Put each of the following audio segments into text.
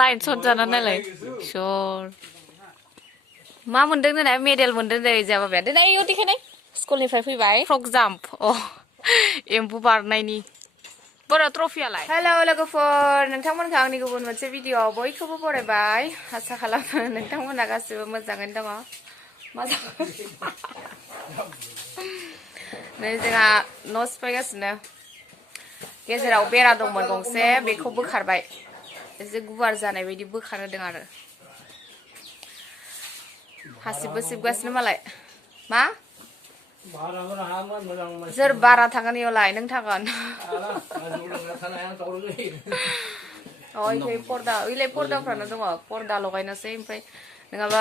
line सट जानानै नायलाय सर मा मोनदों दिनै मेडेल मोनदों दिनै जाबाय दिनै इयाव देखायनाय स्कुलनिफ्राय फैबाय फ्रक जाम्प एम्बु बारनायनि बोरा ट्रफियालाय हेलौ लोगोफोर नोंथांमोनखौ आंनि गुबुन मोनसे भिडिअआव बयखौबो बरायबाय आसा खालामो नोंथांमोना गासिबो मोजाङैनो दङ मोजां नै जोंहा न' सिफायगासिनो गेजेराव बेरा दंमोन गंसे बेखौ बोखारबाय एसे गुवार जानाय बायदि बोखारदों आरो हासिबबो सिबगासिनो मालाय मा सोर बारा थागोन इयावलाय नों थागोन ओइ पर्दा ओइलाय पर्दाफ्रानो दङ पर्दा लगायनोसै ओमफ्राय नङाबा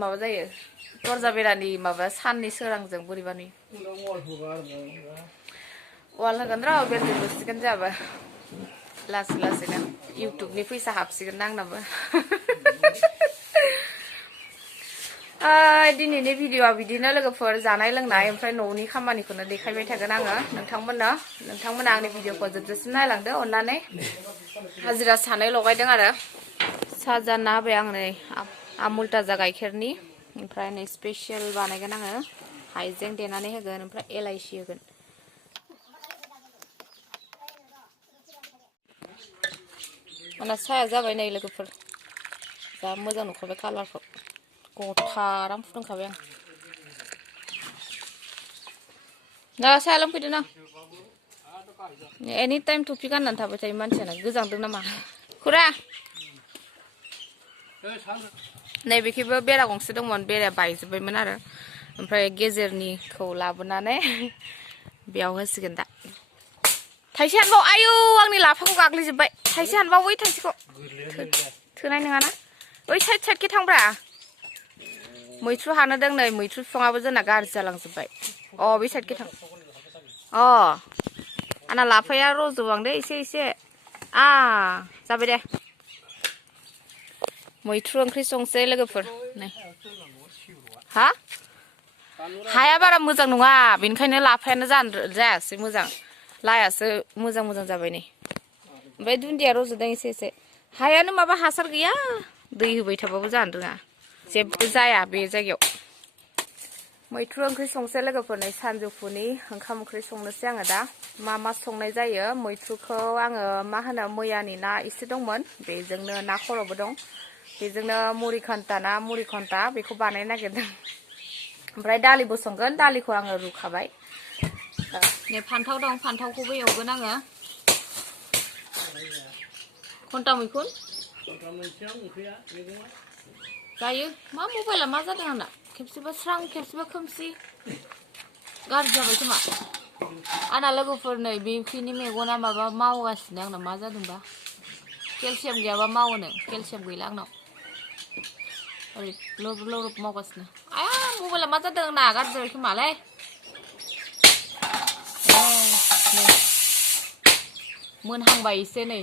माबा जायो दरजा बेरानि माबा साननि सोरांजों बोरैबानि वाल होगोन र' बेलदिं लुसिगोन जोंहाबो लासै लासैनो इउटुबनि फैसा हाबसिगोन ना आंनाबो दिनैनि भिडिअआ बिदिनो लोगोफोर जानाय लोंनाय ओमफ्राय न'नि खामानिखौनो देखायबाय थागोन आङो नोंथांमोना आंनि भिडिअखौ जोबजासिम नायलांदो अननानै हाजिरा सानै लगायदों आरो साहा जानना होबाय आं नै आमुल ताजा गाइखेरनि ओमफ्राय नै स्पेसियेल बानायगोन आङो हाइजें देनानै होगोन ओमफ्राय एलाइसि होगोन आंना साहाया जाबाय नै लोगोफोर जा मोजां नुखाबाय कालारखौ गथा आराम फुदुंखाबाय आं ना साहा लोंफैदो ना एनि टाइम टुपि गाननानै थाबाय थायो मानसियानो गोजांदों नामा खुरा नैबेखिबो बेरा गंसे दंमोन बेराया बायजोब्बायमोन आरो ओमफ्राय गेजेरनिखौ लाबोनानै बेयाव होसिगोन दा थाइसे हानबाव आयौ आंनि लाफाखौ गाग्लिजोब्बाय थाइसे हानबाव ओइ थाइसेखौ थोनाय नङाना ओइ साइडखि थांब्रा मैथ्रु हानो दों नै मैथ्रु बिफाङाबो जोंना गाज्रि जालांजोब्बाय बे साइडखि थां आंना लाफाया रज'बांदो एसे एसे जाबाय दे मैथ्रु ओंख्रि संसै लोगोफोर नै हा हाया बारा मोजां नङा बेनिखायनो लाफायानो जायासै मोजां लायासो मोजां जाबाय नै ओमफ्राय दुन्दिया रज'दों एसे एसे हायानो माबा हासार गैया दै होबाय थाबाबो जानो रोङा जेबो जाया बे जायगायाव मैथ्रु ओंख्रि संसै लोगोफोर नै सानजौफुनि ओंखाम ओंख्रि संनोसै आङो दा मा संनाय जायो मैथ्रुखौ आङो मा होनो मैयानि ना एसे दंमोन बेजोंनो ना खर'बो दं बेजोंनो मुरि घन्टा बेखौ बानायनो नागिरदों ओमफ्राय दालिबो संगोन दालिखौ आङो रुखाबाय नै फान्थाव दं फान्थावखौबो एवगोन आङो घन्टा मैखुन जायो मा मबाइला मा जादों आंना खेबसेबा स्रां खेबसेबा खोमसि गाज्रि जाबाय खोमा आंना लोगोफोर नै बेखिनि मेगना माबा मावगासिनो आंना मा जादोंबा केलसियाम गैयाबा मावोनो केलसियाम गैला आंनाव ओरै लरब मावगासिनो मबाइला मा जादों आंना गाज्रि जाबाय खोमालै मोनहांबाय एसे नै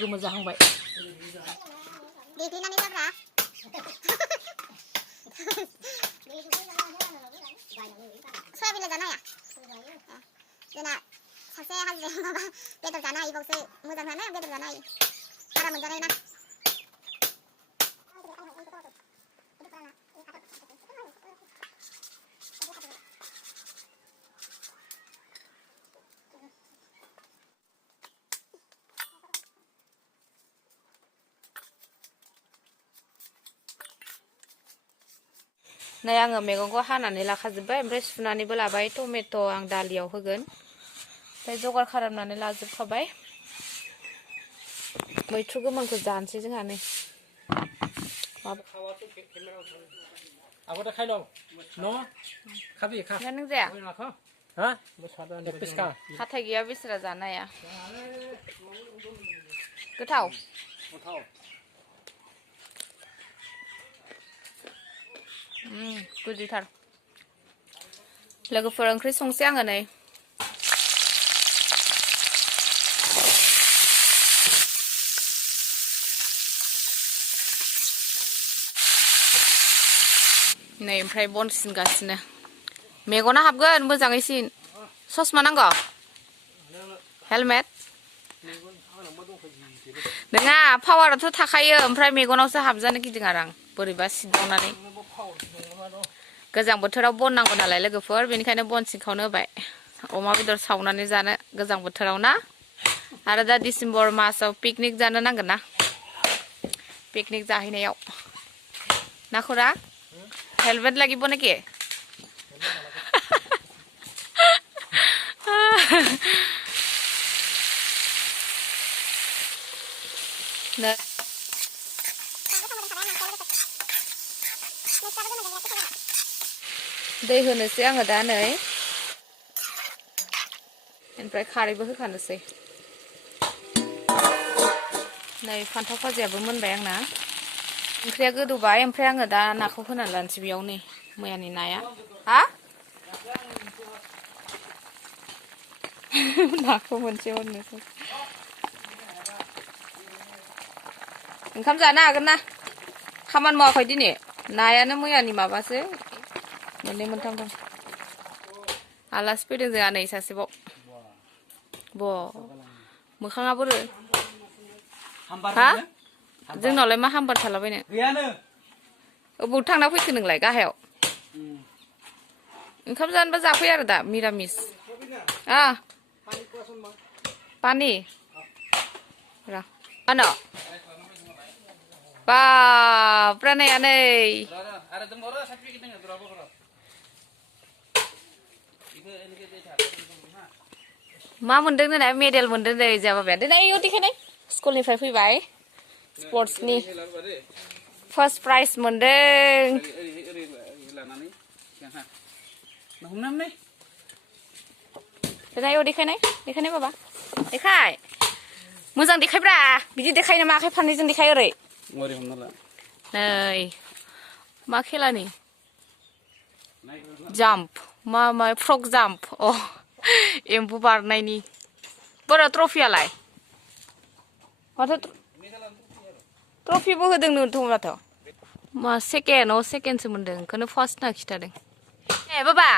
गोमो जाहांबाय सयाबिन जानो हाया जोंना सासे हाजिराया माबा बेदर जानो हायिबावसो मोजां होनो बेदर जानो हायो बारा मोनजानाय ना नै आङो मैगंखौ हानानै लाखाजोब्बाय ओमफ्राय सुनानैबो लाबाय टमेट' आं दालियाव होगोन ओमफ्राय जगार खालामनानै लाजोबखाबाय मैथ्रु गोमोनखौ जानोसै जोंहा नै नों जाया हाथाय गैया बेसरा जानो हाया गोथाव गुजिथार लोगोफोर ओंख्रि संसै आङो नै नै ओमफ्राय बन सिनगासिनो मेगना हाबगोन मोजाङै सिन ससमा नांगौ हेलमेट नङा पावाराथ' थाखायो ओमफ्राय मेगनावसो हाबजानो गिदिं आरो आं बोरैबा सिनदावनानै गोजां बोथोराव बन नांगौ नालाय लोगोफोर बेनिखायनो बन सिंखावनो होबाय अमा बेदर सावनानै जानो गोजां बोथोराव ना आरो दा डिसेम्बर मासाव पिकनिक जानो नांगोन ना पिकनिक जाहैनायाव ना खुरा हेलमेट লাগিব নেকি दै होनोसै आङो दा नै ओमफ्राय खारैबो होखानोसै नै फान्थाव भाजियाबो मोनबाय आंना ओंख्रिया गोदौबाय ओमफ्राय आङो दा नाखौ होनानै लानोसै बेयाव नै मैयानि नाया हा नाखौ मोनसे हरनोसै ओंखाम जानो हागोन ना खामानि मावाखै दिनै नायानो मैयानि माबासो मोननै मोनथाम दं आलासि फैदों जोंहा नै सासेबाव मोखाङा बोरो हा जोंनावलाय मा हामबार थालाबायनो अबाव थांना फैखो नोंलाय गाहायाव ओंखाम जानोबा जाफै आरो दा मिरामिस पानि र ano बाब रानाया नै मा मोनदों होननाय मेडेल मोनदों नै जाबाय दिनै आयौ देखायनाय स्कुलनिफ्राय फैबाय स्पर्ट्सनि फार्स्ट प्राइज मोनदों दिनै आयौ देखायनाय बाबा देखाय मोजां देखायब्रा बिदि देखायनो मा आखाइ फारनैजों देखाय ओरै नै मा खेलानि जाम्प मा फ्रक जाम्प अ एम्बु बारनायनि बोरो ट्रफियालाय माथो ट्रफिबो होदों नोंथ' माथो मा सेकेन्डसो मोनदों ओंखायनो फार्स्ट होनना खिथादों ए बाबा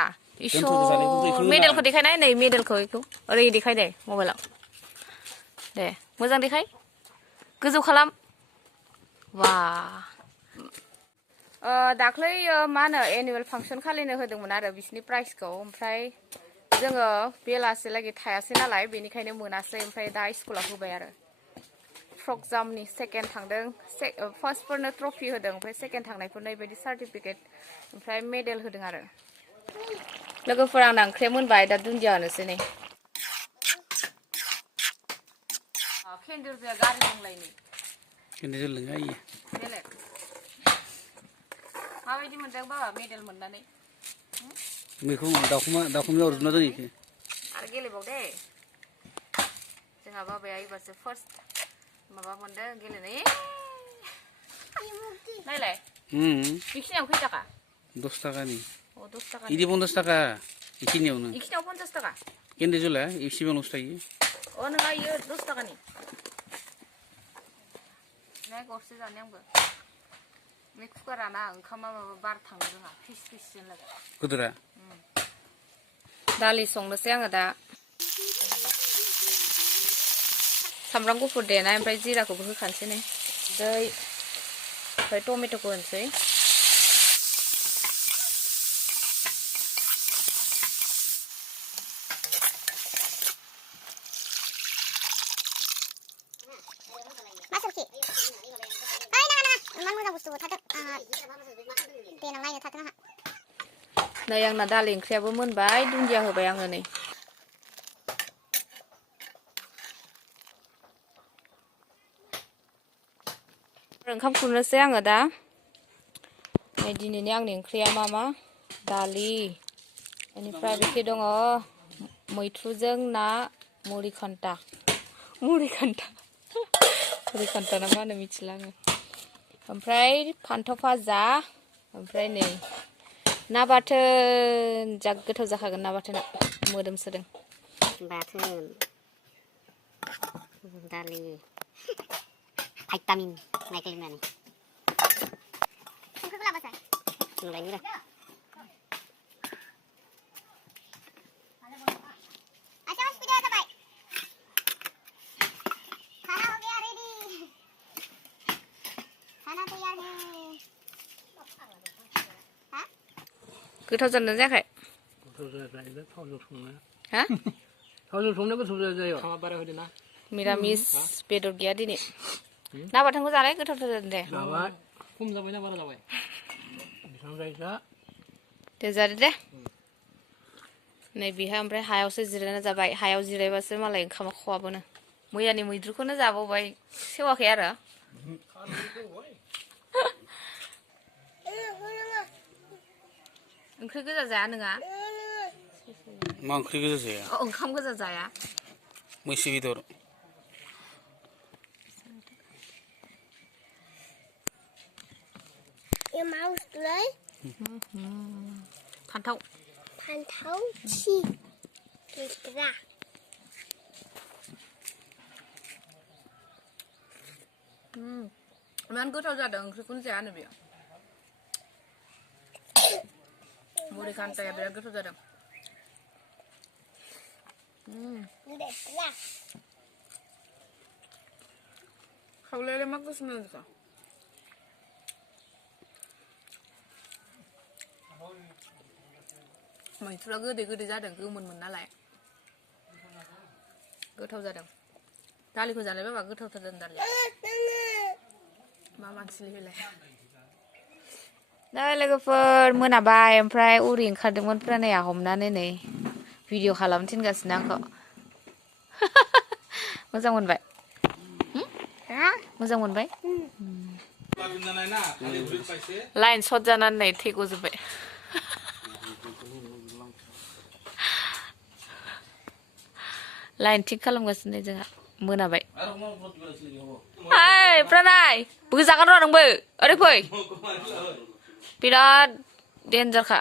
इसोर मेडेलखौ देखायनाय नै मेडेलखौ बेखौ ओरै देखाय दे मबाइलाव दे मोजां देखाय गोजौ खालाम वा दाख्लै मा होनो एनुवेल फांसन खालिनो होदोंमोन आरो बिसिनि प्राइजखौ ओमफ्राय जोङो बेलासिलागै थायासै नालाय बेनिखायनो मोनासै ओमफ्राय दा स्कुलाव होबाय आरो फ्रक जाम्पनि सेकेन्ड थांदों फार्स्टफोरनो ट्रफि होदों ओमफ्राय सेकेन्ड थांनायफोरनो बेबायदि सार्टिफिकेट ओमफ्राय मेडेल होदों आरो लोगोफोर आंना ओंख्रिया मोनबाय दा दुन्दिया होनोसै नै केन्देल जाया गारि दंलायनो केन्देल लोङा बेलेग माबायदि मोनदों बाबा मेडेल मोननानै बेखौ दावखुमायाव रुजुना दोनहैखो आरो गेलेबाव दे जोंहा बाबाया एबारसो फार्स्ट माबा मोनदों गेलेनाय नायलाय बेखिनियाव खै थाखा 10 थाखानि अ 10 थाखा इदि 50 थाखा इखिनियाव 50 थाखा केन्देल जुला इसेबांल'सो थायो अ नङा इयो 10 थाखानि नै गरसे जानो आंबो बे कुकारा ना ओंखामा माबा बार थांनो रोङा फिस दोनलाय गोदोरा दालि संनोसै आङो दा सामब्राम गुफुर देनाय ओमफ्राय जिराखौबो होखानोसै नै दै ओमफ्राय टमेट'खौ होनोसै नै आंना दालि ओंख्रियाबो मोनबाय दुन्दिया होबाय आङो नै ओंखाम खुरनोसै आङो दा नै दिनैनि आंनि ओंख्रिया मा दालि बेनिफ्राय बेखि दङ मैथ्रुजों ना मुरिखान्था ना मा होनो मिथिला आङो ओमफ्राय फान्थाव भाजा ओमफ्राय नै ना बाथोन जा गोथाव जाखागोन ना बाथोना मोदोमसोदों बाथोन दालि भिटामिन नायखैलायनानै संख्रिखौ लाबोसै नुलायनि र' गोथाव जादों जायाखै गोथाव जाद्रायो थावजों संनो हा थावजों संनो गोथाव जायो खामा बारा होदो ना मिरामिस बेदर गैया दिनै ना बाथोनखौ जानाय गोथावथार जादों दे जाबाय खम जाबाय ना बारा जाबाय बेसेबां जायोसा दे जादो दे नै बेहा ओमफ्राय हायावसो जिरायना जाबाय हायाव जिरायबासो मालाय ओंखामा खहाबोनो मैयानि मैद्रुखौनो जाबावबाय सेवाखै आरो ओंख्रि गोजा जाया नोङा मा ओंख्रि गोजा जाया ओंखाम गोजा जाया मैसो बेदर माउसलाय फान्थाव फान्थाव थि लेस्रा इमान गोथाव जादों ओंख्रिखौनो जायानो बेयो मुरि खान्थाया बिराद गोथाव जादों लेस्रा खावलायालाय मा गोसोम जादों मैथ्रुआ गोदै गोदै जादों गोमोनमोन नालाय गोथाव जादों दालिखौ जानाय बाबा गोथावथार जादों दालिया मा मानसिलै बेलाय दा लोगोफोर मोनाबाय ओमफ्राय उरि ओंखारदोंमोन प्रणया हमनानै नै भिडिअ खालामनो थिनगासिनो आंखौ मोजां मोनबाय मोजां मोनबाय लाइन सर्ट जानानै नै थै गजोब्बाय लाइन थिक खालामगासिनो जोंहा मोनाबाय हाय प्रणय बोजागोन र' नोंबो ओरै फै बिराद डेन्जारखा